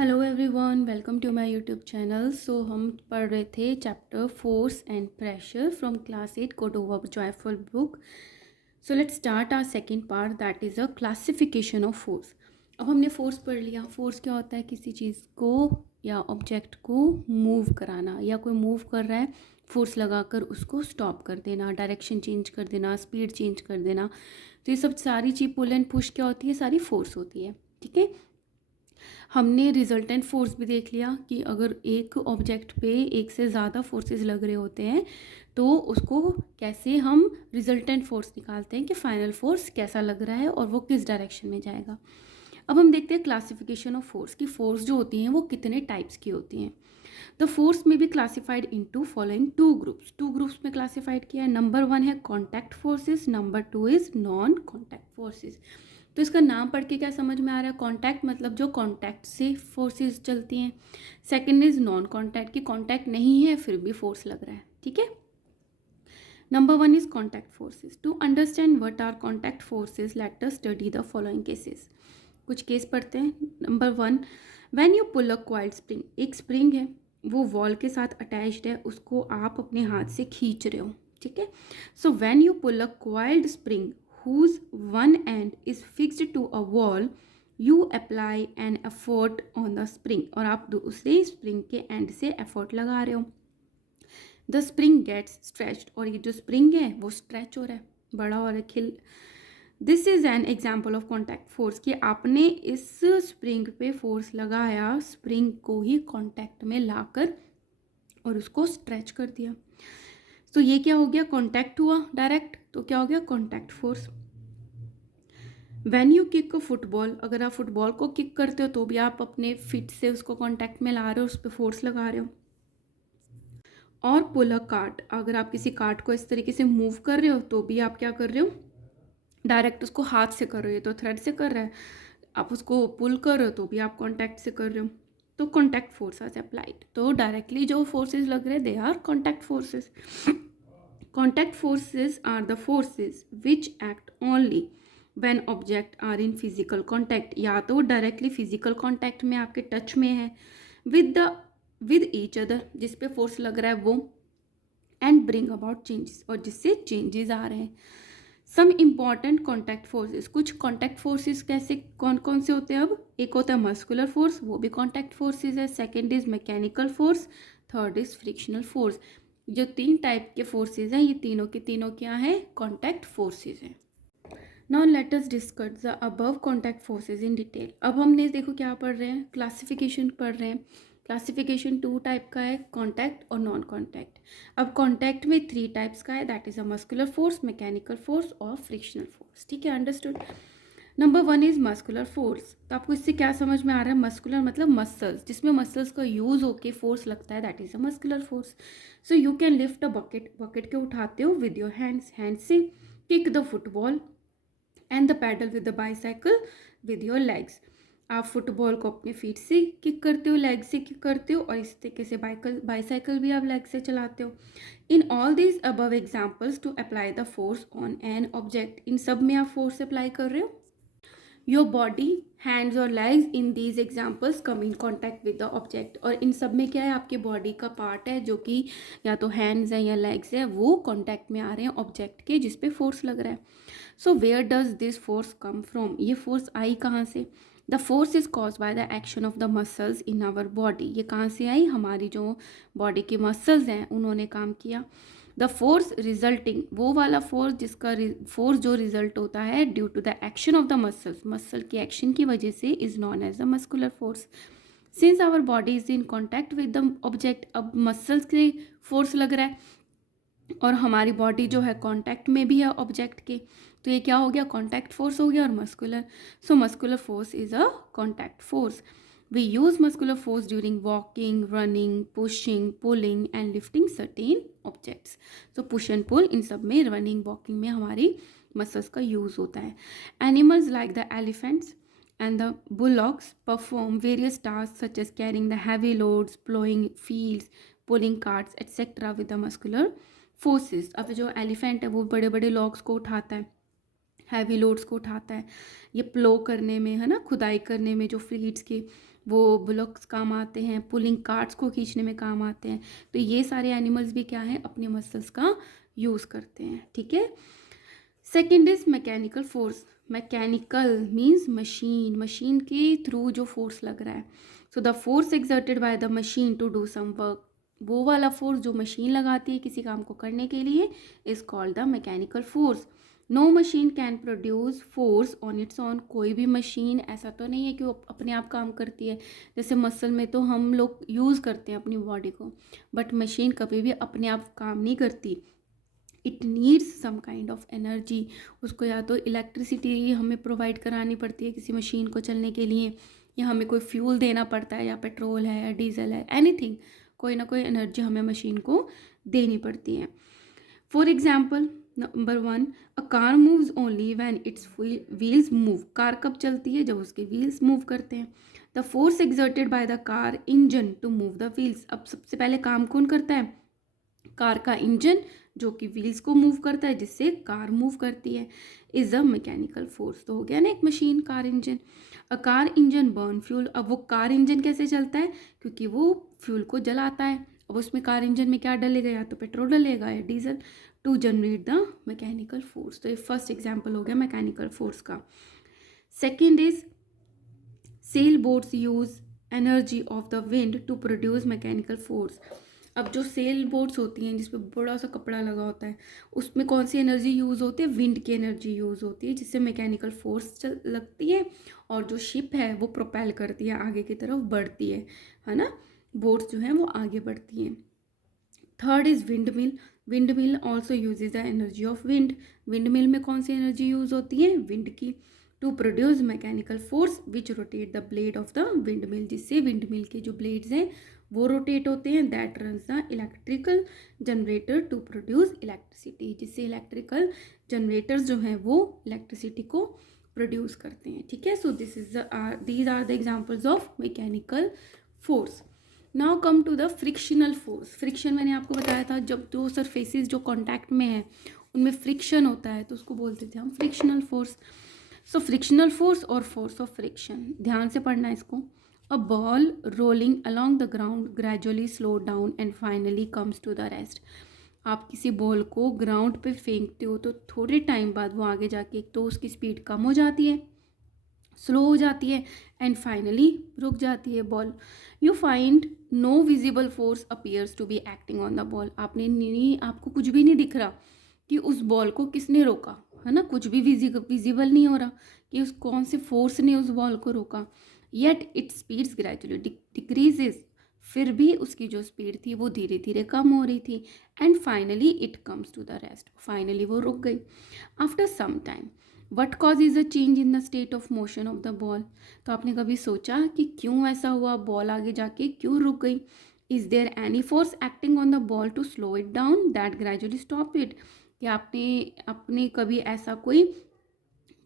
Hello everyone, welcome to my YouTube channel. So हम पढ़ रहे थे chapter force and pressure from class 8 code over joyful book. So let's start our second part, that is a classification of force. अब हमने force पढ़ लिया। Force क्या होता है? किसी चीज़ को या ऑब्जेक्ट को मूव कराना, या कोई मूव कर रहा है, फोर्स लगाकर उसको स्टॉप कर देना, डायरेक्शन चेंज कर देना, स्पीड चेंज कर देना। तो ये सब सारी चीज़, पुल एंड पुश क्या होती है? सारी फोर्स होती है। ठीक है, हमने रिजल्टेंट फोर्स भी देख लिया कि अगर एक ऑब्जेक्ट पे एक से ज़्यादा फोर्सेस लग रहे होते हैं तो उसको कैसे हम रिजल्टेंट फोर्स निकालते हैं कि फाइनल फोर्स कैसा लग रहा है और वो किस डायरेक्शन में जाएगा। अब हम देखते हैं क्लासिफिकेशन ऑफ फोर्स की फोर्स जो होती हैं वो कितने टाइप्स की होती हैं। द फोर्स में भी classified into following two groups में क्लासिफाइड किया है। नंबर 1 है contact forces, number 2 is non contact forces. तो इसका नाम पढ़ के क्या समझ में आ रहा है? कॉन्टैक्ट मतलब जो कॉन्टैक्ट से फोर्सेस चलती हैं। सेकंड इज नॉन कॉन्टैक्ट, की कॉन्टैक्ट नहीं है फिर भी फोर्स लग रहा है। ठीक है, number 1 is contact forces. To understand what are contact forces, let us study the following cases. कुछ केस पढ़ते हैं। Number 1, when you pull a coiled spring. एक स्प्रिंग है, वो वॉल के साथ अटैच्ड है, उसको आप अपने हाथ से खींच रहे हो। ठीक है, so when you pull a coiled spring whose one end is fixed to a wall, you apply an effort on the spring। और आप दूसरे स्प्रिंग के एंड से एफर्ट लगा रहे हो। द स्प्रिंग गेट्स स्ट्रेच्ड, और ये जो स्प्रिंग है वो स्ट्रेच हो रहा है, बड़ा हो रहा है, खिल। This is an example of contact force, कि आपने इस स्प्रिंग पे फोर्स लगाया, स्प्रिंग को ही कॉन्टैक्ट में लाकर और उसको स्ट्रेच कर दिया। तो ये क्या हो गया? कॉन्टैक्ट हुआ डायरेक्ट, तो क्या हो गया? Contact force. When you kick a football, अगर आप फुटबॉल को किक करते हो तो भी आप अपने फिट से उसको कॉन्टैक्ट में ला रहे हो, उस पर फोर्स लगा रहे हो। और पुल अ कार्ट, अगर आप किसी कार्ट को इस तरीके से मूव कर रहे हो तो भी आप क्या कर रहे हो? डायरेक्ट उसको हाथ से कर रहे हो, तो थ्रेड से कर रहा है। आप उसको पुल कर रहे हो तो भी आप कॉन्टैक्ट से कर रहे हो, तो कॉन्टैक्ट फोर्स एज अप्लाइड। तो डायरेक्टली जो फोर्सेज लग रहे हैं they are contact forces. Contact forces are the forces which act only when object are in physical contact, या तो डायरेक्टली फिजिकल कॉन्टैक्ट में आपके टच में है विद ईच अदर, जिस पे फोर्स लग रहा है वो, एंड ब्रिंग अबाउट चेंजेस, और जिससे चेंजेस आ रहे हैं। सम इम्पॉर्टेंट कॉन्टैक्ट फोर्सेस, कुछ कॉन्टैक्ट फोर्सेस कैसे कौन कौन से होते हैं? अब एक होता है मस्कुलर फोर्स, वो भी कॉन्टैक्ट फोर्सेस है। Second is mechanical force, third is frictional force. जो 3 टाइप के फोर्सेस हैं, ये तीनों के तीनों क्या है? कॉन्टैक्ट फोर्सेस हैं। Now let us discuss the above contact forces in detail. अब हमने देखो क्या पढ़ रहे हैं? क्लासिफिकेशन पढ़ रहे हैं। क्लासिफिकेशन 2 टाइप का है, कॉन्टैक्ट और नॉन कॉन्टैक्ट। अब कॉन्टैक्ट में 3 टाइप्स का है, that is a muscular force, mechanical force और फ्रिक्शनल फोर्स। ठीक है, understood. Number 1 is muscular force. तो आपको इससे क्या समझ में आ रहा है? मस्कुलर मतलब मसल्स, जिसमें मसल्स का यूज होके फोर्स लगता है, that is a muscular force. So you can lift a bucket, bucket के उठाते हो विद योर हैंड्स, हैंड से kick the football and the paddle with the bicycle with your legs. आप football को अपने फीट से किक करते हो, लेग से किक करते हो, और इस तरीके से बाईसाइकिल भी आप लेग से चलाते हो। In all these above examples to apply the force on an object, इन सब में आप फोर्स अप्लाई कर रहे हो। योर बॉडी, हैंड्स और legs in these examples come in contact with the object, और इन सब में क्या है? आपके बॉडी का पार्ट है जो कि या तो हैंड्स है या लेग्स है, वो कॉन्टैक्ट में आ रहे हैं ऑब्जेक्ट के जिसपे फोर्स लग रहा है। So where does this force come from? ये फोर्स आई कहाँ से? The force is cause by the action of the muscles in our body. ये कहाँ से आई? हमारी जो बॉडी के मसल्स हैं उन्होंने काम किया। द फोर्स रिजल्टिंग, वो वाला फोर्स जिसका फोर्स जो रिजल्ट होता है due to the action of the muscles, muscle के एक्शन की वजह से, is known as the muscular force. Since our body is in contact with the object, अब मसल्स के फोर्स लग रहा है और हमारी बॉडी जो है कांटेक्ट में भी है ऑब्जेक्ट के, तो ये क्या हो गया? कांटेक्ट फोर्स हो गया और muscular. So muscular force is a contact force. We use muscular force during walking, running, pushing, pulling and lifting certain objects. तो पुश एंड पुल, इन सब में, रनिंग, वॉकिंग में हमारी मसल्स का यूज होता है। Animals like the elephants and the bullocks perform various tasks such as carrying the heavy loads, plowing fields, pulling carts, etc. with the muscular forces। अब जो एलिफेंट है वो बड़े बड़े लॉग्स को उठाता है, हैवी लोड्स को उठाता है, ये प्लो करने में है ना, खुदाई करने में जो फील्ड्स के, वो बुलॉक्स काम आते हैं, पुलिंग कार्ट्स को खींचने में काम आते हैं। तो ये सारे एनिमल्स भी क्या हैं, अपने मसल्स का यूज़ करते हैं। ठीक है। Second is mechanical force. Mechanical means machine, machine के थ्रू जो फोर्स लग रहा है। So the force exerted by the machine to do some work, वो वाला फोर्स जो मशीन लगाती है किसी काम को करने के लिए, is called the mechanical force. No machine can produce force on its own. कोई भी मशीन ऐसा तो नहीं है कि वो अपने आप काम करती है। जैसे मसल में तो हम लोग यूज़ करते हैं अपनी बॉडी को, बट मशीन कभी भी अपने आप काम नहीं करती। It needs some kind of energy. उसको या तो इलेक्ट्रिसिटी हमें प्रोवाइड करानी पड़ती है किसी मशीन को चलने के लिए, या हमें कोई फ्यूल देना पड़ता है, या पेट्रोल है या डीजल है, एनीथिंग, कोई ना कोई एनर्जी हमें मशीन को देनी पड़ती है। For example, number 1, a car moves only when its wheels move. Car कब चलती है, जब उसके व्हील्स मूव करते हैं। The force exerted by the car engine to move the wheels. अब सबसे पहले काम कौन करता है, कार का इंजन, जो कि व्हील्स को मूव करता है, जिससे कार मूव करती है, इज अ मैकेनिकल फोर्स। तो हो गया ना एक machine, car engine. A car engine burn fuel. अब वो कार इंजन कैसे चलता है, क्योंकि वो फ्यूल को जलाता है। अब उसमें कार इंजन में क्या डलेगा, या तो पेट्रोल डलेगा या diesel, to generate the mechanical force. तो ये फर्स्ट एग्जाम्पल हो गया मैकेनिकल फोर्स का। Second is sail boats use energy of the wind to produce mechanical force. अब जो सेल बोट्स होती हैं जिसपे बड़ा सा कपड़ा लगा होता है, उसमें कौन सी एनर्जी यूज़ होती है, विंड की एनर्जी यूज़ होती है, जिससे मैकेनिकल फोर्स लगती है, और जो शिप है वो प्रोपेल करती है, आगे की तरफ बढ़ती है ना। बोट्स जो हैं वो आगे बढ़ती हैं। Third is windmill. Windmill also uses the energy of wind. Windmill में कौन सी एनर्जी यूज होती है, विंड की, to produce mechanical force which rotate the blade of the windmill, जिससे विंड मिल के जो ब्लेड्स हैं वो रोटेट होते हैं। That runs the electrical generator to produce electricity, जिससे इलेक्ट्रिकल जनरेटर्स जो हैं वो इलेक्ट्रिसिटी को प्रोड्यूस करते हैं। ठीक है। So these are the examples of mechanical force. Now come to the frictional force. Friction मैंने आपको बताया था, जब दो सरफेसेस जो कांटेक्ट में है उनमें फ्रिक्शन होता है तो उसको बोलते थे हम frictional force. So frictional force और फोर्स ऑफ फ्रिक्शन, ध्यान से पढ़ना है इसको। A ball rolling along the ground gradually slow down and finally comes to the rest. आप किसी बॉल को ग्राउंड पे फेंकते हो तो थोड़े टाइम बाद वो आगे जाके एक तो उसकी स्पीड कम हो जाती है, स्लो हो जाती है, एंड फाइनली रुक जाती है ball. You find no visible force appears to be acting on the ball. आपको कुछ भी नहीं दिख रहा कि उस बॉल को किसने रोका, है ना, कुछ भी विजिबल नहीं हो रहा कि उस कौन से फोर्स ने उस बॉल को रोका। Yet it speeds gradually decreases, फिर भी उसकी जो स्पीड थी वो धीरे धीरे कम हो रही थी, and finally it comes to the rest, finally वो रुक गई। After some time what cause is a change in the state of motion of the ball. तो आपने कभी सोचा कि क्यों ऐसा हुआ, बॉल आगे जाके क्यों रुक गई। Is there any force acting on the ball to slow it down that gradually stop it. कि आपने कभी ऐसा कोई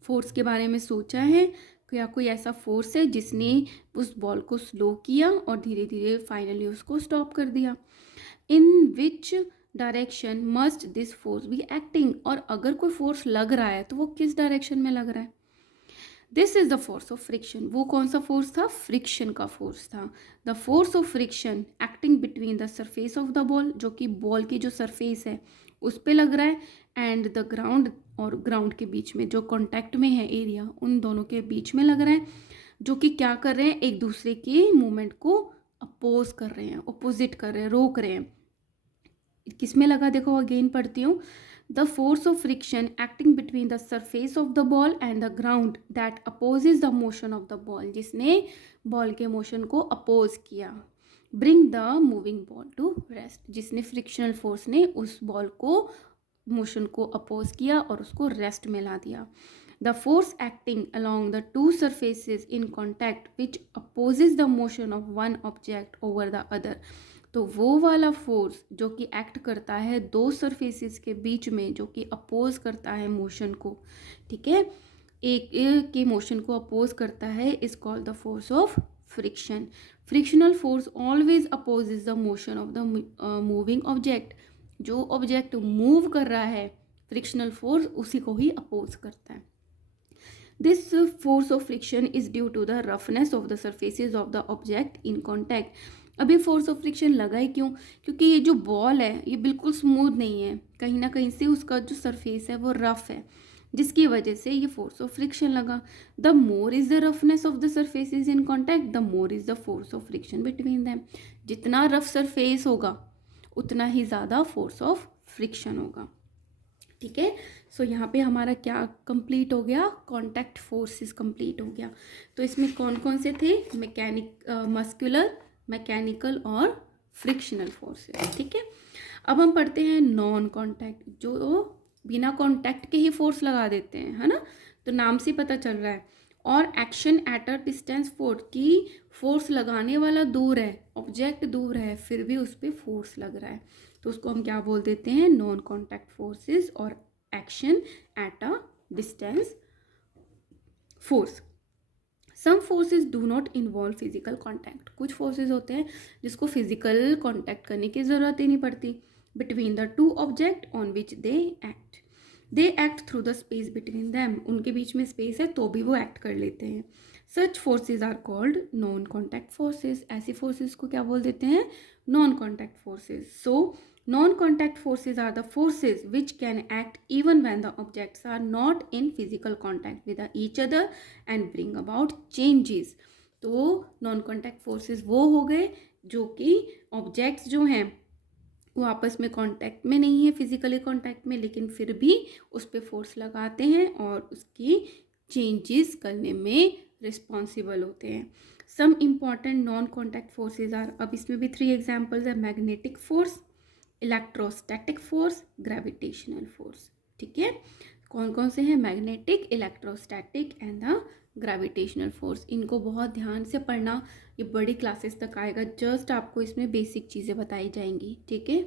फोर्स के बारे में सोचा है, या कोई ऐसा फोर्स है जिसने उस बॉल को स्लो किया और धीरे धीरे फाइनली उसको स्टॉप कर दिया। In which direction must this force be acting. और अगर कोई फोर्स लग रहा है तो वो किस डायरेक्शन में लग रहा है। This is the force of friction. वो कौन सा फोर्स था, फ्रिक्शन का फोर्स था। The force of friction acting between the surface of the ball, जो कि बॉल की जो सरफेस है उस पे लग रहा है, एंड द ग्राउंड, और ग्राउंड के बीच में जो कॉन्टैक्ट में है एरिया, उन दोनों के बीच में लग रहा है, जो कि क्या कर रहे हैं, एक दूसरे के मूवमेंट को अपोज कर रहे हैं, अपोजिट कर रहे हैं, रोक रहे हैं। किस में लगा, देखो अगेन पढ़ती हूँ। The force of friction acting between the surface of the ball and the ground that opposes the motion of the ball, जिसने बॉल के मोशन को अपोज किया। Bring the moving ball to rest, जिसने frictional force ने उस ball को motion को oppose किया और उसको रेस्ट में ला दिया। The force acting along the two surfaces in contact which opposes the motion of one object over the other। तो वो वाला फोर्स जो कि एक्ट करता है दो सरफेसेस के बीच में, जो कि अपोज करता है मोशन को, ठीक है, एक के मोशन को अपोज करता है, is called the force of friction. Frictional force always opposes the motion of the moving object. जो ऑब्जेक्ट मूव कर रहा है फ्रिक्शनल फोर्स उसी को ही अपोज करता है। This force of friction is due to the roughness of the surfaces of the object in contact. अभी force of friction लगा ही क्यों? क्योंकि ये जो बॉल है ये बिल्कुल स्मूथ नहीं है, कहीं ना कहीं से उसका जो सरफेस है वो रफ है, जिसकी वजह से ये फोर्स ऑफ फ्रिक्शन लगा। The more is the roughness of the surfaces in contact, the more is the force of friction between them. जितना रफ सरफेस होगा उतना ही ज़्यादा फोर्स ऑफ फ्रिक्शन होगा। ठीक है, सो यहाँ पे हमारा क्या कंप्लीट हो गया? कॉन्टैक्ट फोर्सेस कंप्लीट हो गया। तो इसमें कौन कौन से थे? मस्कुलर, मैकेनिकल और फ्रिक्शनल फोर्सेस। ठीक है, अब हम पढ़ते हैं नॉन कॉन्टैक्ट, जो बिना कॉन्टैक्ट के ही फोर्स लगा देते हैं, है ना। तो नाम से पता चल रहा है। और action at a distance force, की फोर्स लगाने वाला दूर है, ऑब्जेक्ट दूर है, फिर भी उस पर फोर्स लग रहा है, तो उसको हम क्या बोल देते हैं? नॉन कॉन्टैक्ट फोर्सेस और action at a distance force. Some forces do not involve physical contact, कुछ फोर्सेज होते हैं जिसको फिजिकल कॉन्टैक्ट करने की ज़रूरत ही नहीं पड़ती। Between the two object on which they act through the space between them, उनके बीच में स्पेस है तो भी वो एक्ट कर लेते हैं। Such forces are called non contact forces, ऐसी फोर्सेज को क्या बोल देते हैं? Non contact forces. So non-contact forces are the forces which can act even when the objects are not in physical contact with each other and bring about changes। तो non-contact forces वो हो गए जो कि objects जो हैं वो आपस में कांटेक्ट में नहीं है, फिजिकली कांटेक्ट में, लेकिन फिर भी उस पर फोर्स लगाते हैं और उसकी चेंजेस करने में रिस्पॉन्सिबल होते हैं। Some important non contact forces are, अब इसमें भी 3 एग्जाम्पल्स है, magnetic force, electrostatic force, gravitational force. ठीक है, कौन कौन से हैं? Magnetic, electrostatic and the gravitational force. इनको बहुत ध्यान से पढ़ना, ये बड़ी क्लासेस तक आएगा, जस्ट आपको इसमें बेसिक चीज़ें बताई जाएंगी। ठीक है,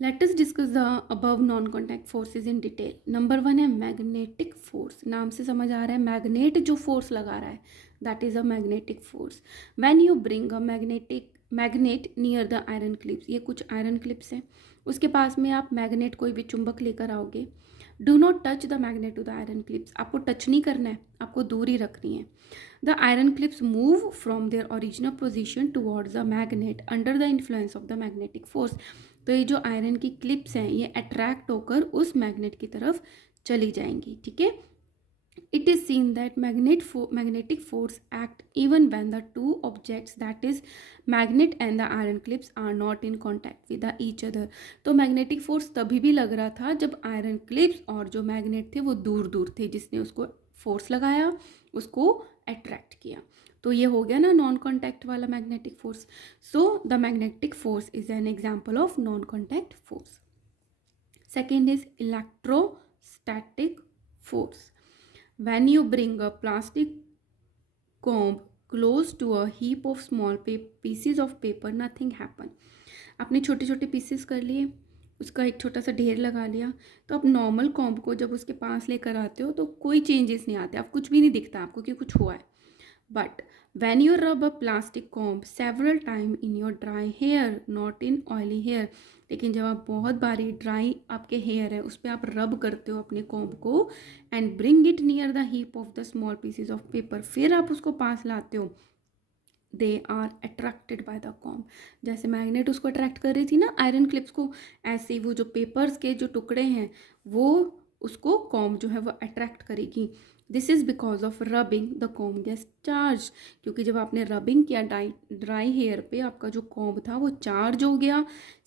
let us discuss the above non contact forces in detail. Number 1 है मैग्नेटिक फोर्स, नाम से समझ आ रहा है मैग्नेट जो फोर्स लगा रहा है, that is a magnetic force. When you bring a magnet near the iron clips, ये कुछ आयरन क्लिप्स हैं, उसके पास में आप मैग्नेट कोई भी चुंबक लेकर आओगे। Do not touch the magnet to the iron clips, आपको टच नहीं करना है, आपको दूर ही रखनी है। The iron clips move from their original position towards the magnet under the influence of the magnetic force. तो ये जो आयरन की क्लिप्स हैं ये अट्रैक्ट होकर उस मैग्नेट की तरफ चली जाएंगी। ठीक है, it is seen that magnetic force act even when the two objects, that is magnet and the iron clips, are not in contact with each other। तो मैग्नेटिक फोर्स तभी भी लग रहा था जब आयरन क्लिप्स और जो मैग्नेट थे वो दूर दूर थे, जिसने उसको फोर्स लगाया, उसको अट्रैक्ट किया। तो ये हो गया ना नॉन कॉन्टैक्ट वाला magnetic force. So the magnetic force is an example of non contact force. Second is electrostatic force. When you bring a plastic comb close to a heap of small pieces of paper, nothing happen। आपने छोटे छोटे pieces कर लिए, उसका एक छोटा सा ढेर लगा लिया, तो आप नॉर्मल कॉम्ब को जब उसके पास लेकर आते हो तो कोई चेंजेस नहीं आते, आप कुछ भी नहीं दिखता आपको कि कुछ हुआ है। But when you rub a plastic comb several times in your dry hair, not in oily hair, लेकिन जब आप बहुत बारी ड्राई आपके हेयर है उस पर आप रब करते हो अपने कॉम्ब को, and bring it near the heap of the small pieces of paper, फिर आप उसको पास लाते हो, they are attracted by the comb. जैसे मैग्नेट उसको अट्रैक्ट कर रही थी ना आयरन क्लिप्स को, ऐसे ही वो जो पेपर्स के जो टुकड़े हैं वो उसको कॉम्ब जो है वो अट्रैक्ट करेगी। This is because of rubbing the comb gets charge, क्योंकि जब आपने रबिंग किया ड्राई हेयर पे, आपका जो कॉम्ब था वो चार्ज हो गया।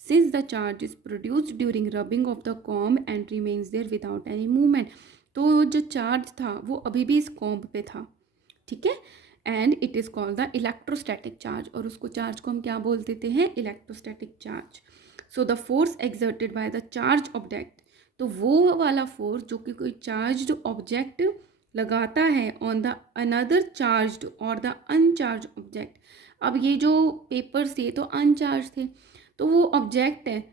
Since the charge is produced during rubbing of the comb and remains there without any movement, तो जो चार्ज था वो अभी भी इस कॉम्ब पे था। ठीक है, and it is called the electrostatic charge, और उसको चार्ज को हम क्या बोल देते हैं? Electrostatic charge. So the force exerted by the charge object, तो वो वाला फोर्स जो कि कोई चार्ज ऑब्जेक्ट लगाता है ऑन द अनदर चार्ज्ड और द अनचार्ज ऑब्जेक्ट। अब ये जो पेपर्स थे तो अनचार्ज थे, तो वो ऑब्जेक्ट है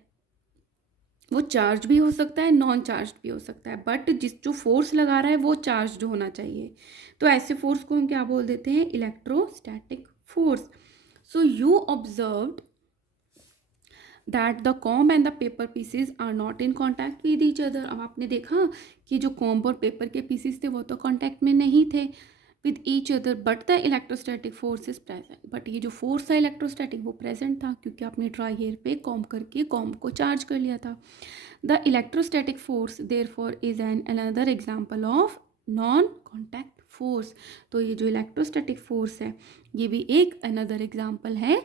वो चार्ज भी हो सकता है, नॉन चार्ज भी हो सकता है, बट जो फोर्स लगा रहा है वो चार्ज होना चाहिए। तो ऐसे फोर्स को हम क्या बोल देते हैं? Electrostatic force. So you observed that the comb and the paper pieces are not in contact with each other. अब आपने देखा कि जो कॉम्ब और पेपर के पीसेस थे वो तो कॉन्टैक्ट में नहीं थे with each other, but the electrostatic force is present. But ये जो फोर्स था इलेक्ट्रोस्टैटिक वो प्रेजेंट था, क्योंकि आपने ट्राई हेयर पे कॉम्ब करके कॉम्ब को चार्ज कर लिया था। The electrostatic force therefore is an another example of non contact force. तो ये जो इलेक्ट्रोस्टैटिक फोर्स है ये भी एक अनदर एग्जाम्पल है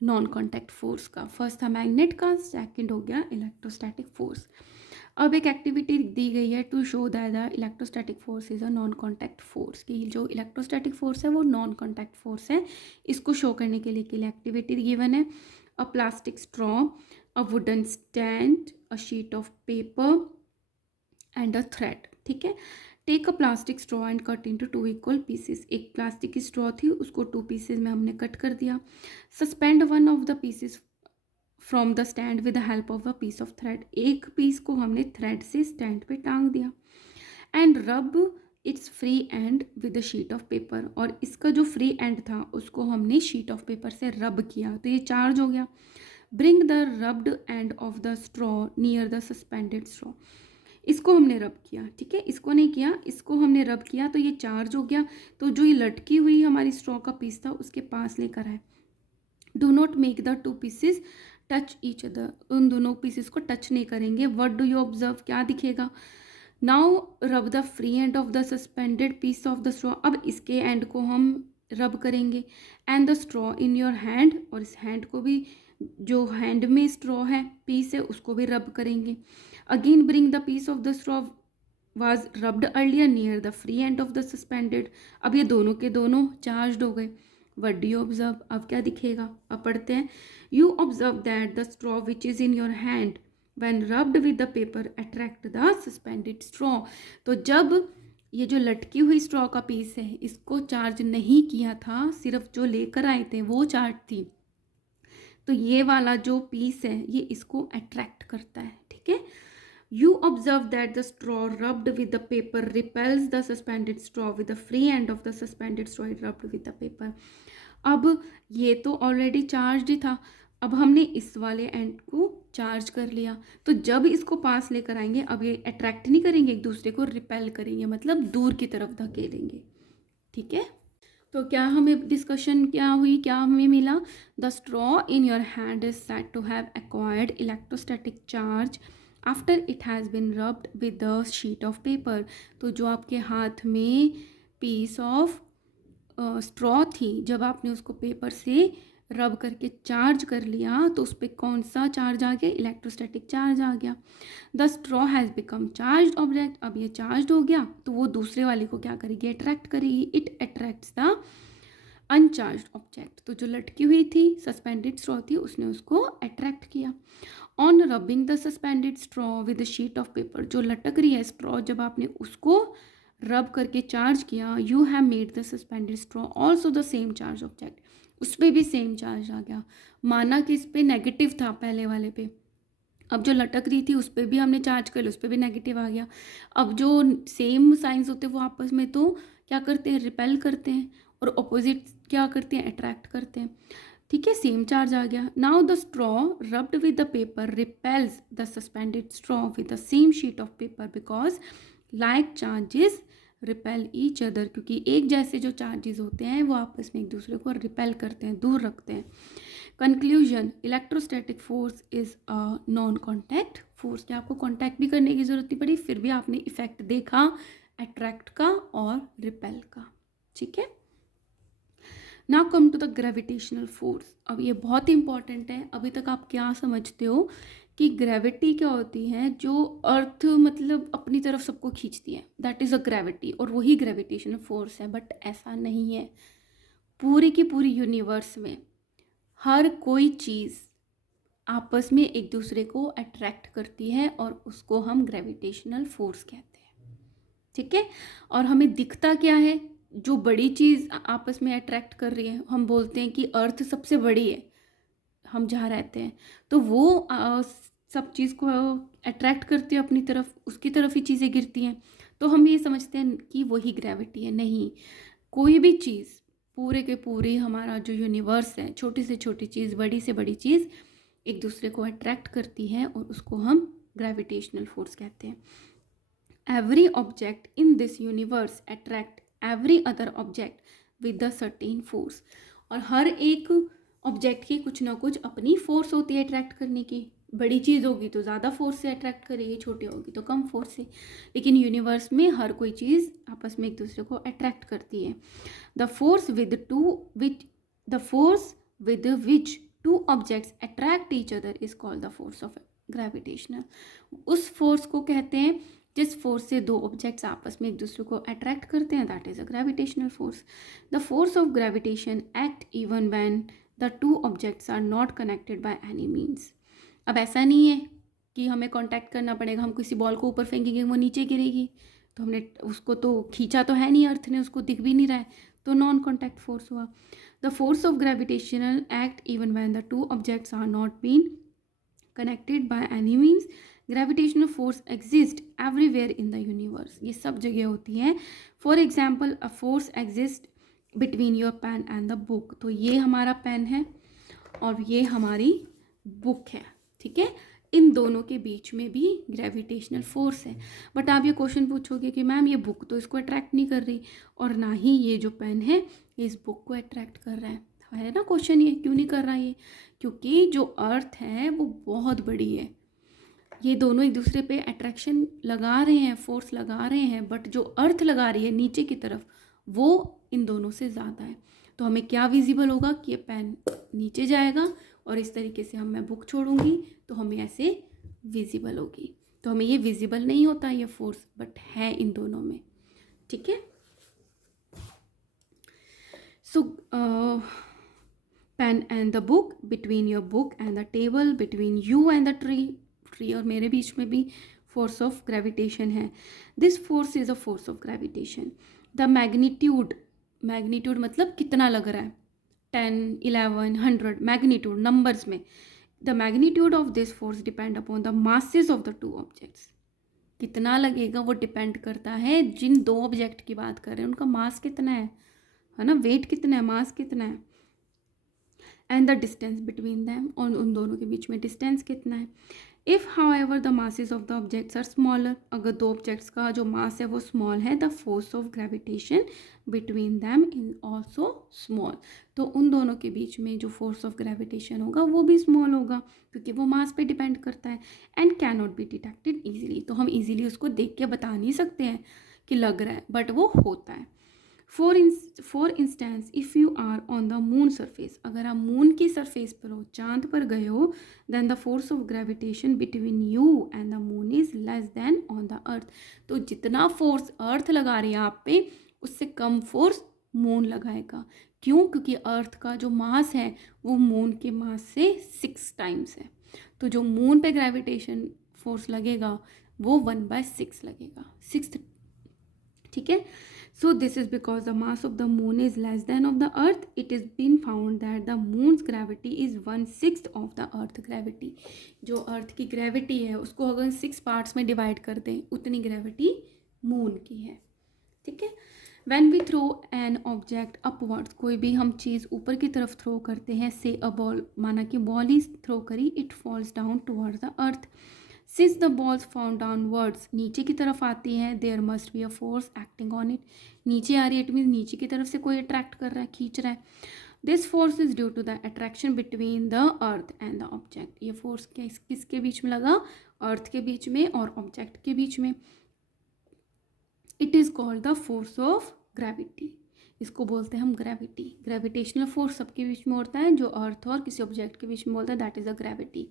नॉन कॉन्टैक्ट फोर्स का। फर्स्ट था मैग्नेट का, सेकंड हो गया इलेक्ट्रोस्टैटिक फोर्स। अब एक एक्टिविटी दी गई है to show that the electrostatic force is a non contact force, कि जो इलेक्ट्रोस्टैटिक फोर्स है वो नॉन कॉन्टैक्ट फोर्स है। इसको शो करने के लिए एक्टिविटी गिवन है। A plastic straw, a wooden stand, a sheet of paper and a thread. ठीक है, take a plastic straw and cut into 2 equal pieces. एक प्लास्टिक की स्ट्रॉ थी, उसको 2 पीसेस में हमने कट कर दिया। Suspend one of the pieces from the stand with the help of a piece of thread. एक पीस को हमने थ्रेड से स्टैंड पे टांग दिया। एंड रब it's free and with a sheet of paper, और इसका जो फ्री एंड था उसको हमने शीट ऑफ पेपर से रब किया, तो ये चार्ज हो गया। Bring the rubbed and of the straw near the suspended straw. इसको हमने रब किया, ठीक है, इसको नहीं किया, इसको हमने रब किया, तो ये चार्ज हो गया। तो जो ये लटकी हुई हमारी स्ट्रॉ का पीस था उसके पास लेकर आए। Do not make the 2 pieces touch each other, उन दोनों पीसेस को टच नहीं करेंगे। व्हाट डू यू ऑब्जर्व, क्या दिखेगा? Now rub the free end of the suspended piece of the straw. अब इसके एंड को हम रब करेंगे। And the straw in your hand, और इस हैंड को भी, जो हैंड में स्ट्रॉ है पीस है उसको भी रब करेंगे। Again bring the piece of the straw was rubbed earlier near the free end of the suspended. अब ये दोनों के दोनों चार्ज हो गए। वट डू यू ऑब्जर्व, अब क्या दिखेगा? अब पढ़ते हैं। You observe that the straw which is in your hand when rubbed with the paper attract the suspended straw। तो जब ये जो लटकी हुई स्ट्रॉ का पीस है इसको चार्ज नहीं किया था, सिर्फ जो लेकर आए थे वो चार्ज थी, तो ये वाला जो पीस है ये इसको अट्रैक्ट करता है। ठीक है, you observe that the straw rubbed with the paper repels the suspended straw with the free end of the suspended straw rubbed with the paper. अब ये तो ऑलरेडी चार्ज ही था, अब हमने इस वाले एंड को चार्ज कर लिया, तो जब इसको पास लेकर आएंगे अब ये अट्रैक्ट नहीं करेंगे एक दूसरे को, रिपेल करेंगे, मतलब दूर की तरफ धकेलेंगे। ठीक है, तो क्या हमें डिस्कशन क्या हुई, क्या हमें मिला? The straw in your hand is said to have acquired electrostatic charge after it has been rubbed with the sheet of paper. तो जो आपके हाथ में पीस ऑफ स्ट्रॉ थी, जब आपने उसको पेपर से रब करके चार्ज कर लिया तो उस पर कौन सा चार्ज आ गया? इलेक्ट्रोस्टैटिक चार्ज आ गया। The straw has become charge object. अब ये चार्ज हो गया तो वो दूसरे वाले को क्या करेगी? अट्रैक्ट करेगी। It attracts the अनचार्ज object. तो जो लटकी हुई थी सस्पेंडेड स्ट्रॉ थी उसने उसको अट्रैक्ट किया। On rubbing the suspended straw with sheet of paper, जो लटक रही है स्ट्रॉ, जब आपने उसको रब करके चार्ज किया, you have made the suspended straw also the same charge object. उस पर भी सेम चार्ज आ गया। माना कि इस पर नेगेटिव था पहले वाले पे, अब जो लटक रही थी उस पर भी हमने चार्ज कर लिया, उस पर भी नेगेटिव आ गया। अब जो सेम साइंस होते हैं वो आपस में तो क्या करते हैं? रिपेल करते हैं, और ऑपोजिट क्या करते हैं? अट्रैक्ट करते हैं। ठीक है, सेम चार्ज आ गया। Now the straw rubbed with the paper repels the suspended straw with the same sheet of paper because like charges repel each other, क्योंकि एक जैसे जो चार्जेस होते हैं वो आपस में एक दूसरे को रिपेल करते हैं, दूर रखते हैं। Conclusion, electrostatic force is a non contact force. क्या आपको कॉन्टैक्ट भी करने की जरूरत नहीं पड़ी, फिर भी आपने इफेक्ट देखा अट्रैक्ट का और रिपेल का। ठीक है, now come to the gravitational force. अब ये बहुत ही इंपॉर्टेंट है। अभी तक आप क्या समझते हो कि ग्रेविटी क्या होती है? जो अर्थ मतलब अपनी तरफ सबको खींचती है, दैट इज़ अ ग्रेविटी, और वही ग्रेविटेशनल फोर्स है। बट ऐसा नहीं है। पूरी की पूरी यूनिवर्स में हर कोई चीज़ आपस में एक दूसरे को अट्रैक्ट करती है और उसको हम ग्रेविटेशनल फोर्स कहते हैं। ठीक है, और हमें दिखता क्या है? जो बड़ी चीज़ आपस में अट्रैक्ट कर रही है, हम बोलते हैं कि अर्थ सबसे बड़ी है, हम जहाँ रहते हैं, तो वो सब चीज़ को अट्रैक्ट करती है अपनी तरफ, उसकी तरफ ही चीज़ें गिरती हैं, तो हम ये समझते हैं कि वही ग्रेविटी है। नहीं, कोई भी चीज़, पूरे के पूरी हमारा जो यूनिवर्स है, छोटी से छोटी चीज़, बड़ी से बड़ी चीज़, एक दूसरे को अट्रैक्ट करती हैं और उसको हम ग्रेविटेशनल फोर्स कहते हैं। Every object in this universe attract every other object with the certain force. और हर एक ऑब्जेक्ट की कुछ ना कुछ अपनी फोर्स होती है अट्रैक्ट करने की। बड़ी चीज़ होगी तो ज़्यादा फोर्स से अट्रैक्ट करेगी, छोटी होगी तो कम फोर्स से, लेकिन यूनिवर्स में हर कोई चीज़ आपस में एक दूसरे को अट्रैक्ट करती है। The force with which two objects attract each other is called the force of gravitational. उस फोर्स को कहते हैं जिस फोर्स से दो ऑब्जेक्ट्स आपस में एक दूसरे को अट्रैक्ट करते हैं, that is a gravitational force. The force of gravitation act even when the two objects are not connected by any means. अब ऐसा नहीं है कि हमें कांटेक्ट करना पड़ेगा, हम किसी बॉल को ऊपर फेंकेंगे वो नीचे गिरेगी, तो हमने उसको तो खींचा तो है नहीं अर्थ ने, उसको दिख भी नहीं रहा है, तो नॉन कॉन्टैक्ट फोर्स हुआ। The force of gravitational act even when the two objects are not been connected by any means. Gravitational force exist everywhere in the universe, ये सब जगह होती है। For example a force exist between your pen and the book. तो ये हमारा pen है और ये हमारी बुक है, ठीक है। इन दोनों के बीच में भी ग्रेविटेशनल फोर्स है। बट आप ये क्वेश्चन पूछोगे कि मैम ये बुक तो इसको अट्रैक्ट नहीं कर रही और ना ही ये जो पेन है इस बुक को अट्रैक्ट कर रहा है ना क्वेश्चन। ये क्यों नहीं कर रहा ये? क्योंकि जो अर्थ है वो बहुत बड़ी है, ये दोनों एक दूसरे पे अट्रैक्शन लगा रहे हैं, फोर्स लगा रहे हैं, बट जो अर्थ लगा रही है नीचे की तरफ वो इन दोनों से ज़्यादा है। तो हमें क्या विजिबल होगा कि ये पेन नीचे जाएगा और इस तरीके से मैं बुक छोड़ूंगी तो हमें ऐसे विजिबल होगी। तो हमें ये विजिबल नहीं होता ये फोर्स, बट है इन दोनों में, ठीक है। So pen and the book, between your book and the table, between you and the tree और मेरे बीच में भी फोर्स ऑफ ग्रेविटेशन है। This force is a force of gravitation. The magnitude मतलब कितना लग रहा है, 10, 11, 100 मैग्नीट्यूड नंबर्स में। The magnitude of this force depend upon the masses of the two objects. कितना लगेगा वो डिपेंड करता है जिन दो ऑब्जेक्ट की बात कर रहे हैं उनका मास कितना है ना, वेट कितना है, मास कितना है। And the distance between them, और उन दोनों के बीच में डिस्टेंस कितना है। If however the masses of the objects are smaller, अगर दो ऑब्जेक्ट्स का जो मास है वो स्मॉल है, the force of gravitation between them is also small. तो उन दोनों के बीच में जो फोर्स ऑफ ग्रेविटेशन होगा वो भी स्मॉल होगा क्योंकि वो मास पे डिपेंड करता है। And can not be detected easily, तो हम ईजिली उसको देख के बता नहीं सकते हैं कि लग रहा है, बट वो होता है। For instance if you are on the moon surface, अगर आप मून की सरफेस पर हो, चांद पर गए हो, then the force of gravitation between you and the moon is less than on the earth. तो जितना फोर्स अर्थ लगा रही है आप पे उससे कम फोर्स मून लगाएगा। क्यों? क्योंकि अर्थ का जो मास है वो मून के मास से 6 टाइम्स है। तो जो मून पे ग्रेविटेशन फोर्स लगेगा वो 1/6 लगेगा, 6, ठीक है। So this is because the mass of the moon is less than of the earth. It has been found that the moon's gravity is 1/6 of the earth gravity. जो अर्थ की gravity है उसको अगर 6 पार्ट्स में डिवाइड कर दें उतनी gravity moon की है, ठीक है। When we throw an object upwards, कोई भी हम चीज़ ऊपर की तरफ थ्रो करते हैं, say a ball, माना कि बॉल ही थ्रो करी, it falls down towards the earth. Since the balls fall downwards, नीचे की तरफ आती हैं, there must be a force acting on it. नीचे आ रही है, it means नीचे की तरफ से कोई अट्रैक्ट कर रहा है, खींच रहा है। This force is due to the attraction between the earth and the object. ये फोर्स किसके बीच में लगा? अर्थ के बीच में और ऑब्जेक्ट के बीच में। It is called the force of gravity. इसको बोलते हैं हम ग्रेविटी। ग्रेविटेशनल फोर्स सबके बीच में होता है, जो अर्थ और किसी ऑब्जेक्ट के बीच में बोलता है, that is a gravity.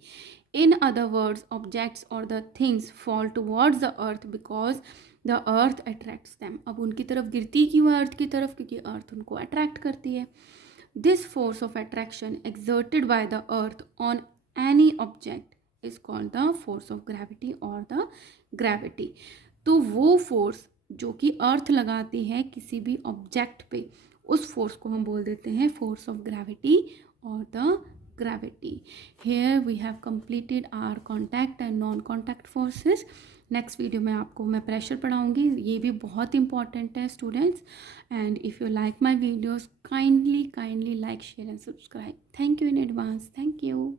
In other words, objects और the things fall towards the earth because the earth attracts them. अब उनकी तरफ गिरती क्यों है अर्थ की तरफ? क्योंकि अर्थ उनको अट्रैक्ट करती है। This force of attraction exerted by the earth on any object is called the force of gravity और द ग्रेविटी। तो वो फोर्स जो कि अर्थ लगाती है किसी भी ऑब्जेक्ट पे, उस फोर्स को हम बोल देते हैं फोर्स ऑफ ग्रेविटी और the gravity. Here we have completed our contact and non contact forces. Next video में आपको मैं प्रेशर पढ़ाऊंगी, ये भी बहुत इंपॉर्टेंट है students. And if you like my videos kindly like, share and subscribe. Thank you in advance, thank you.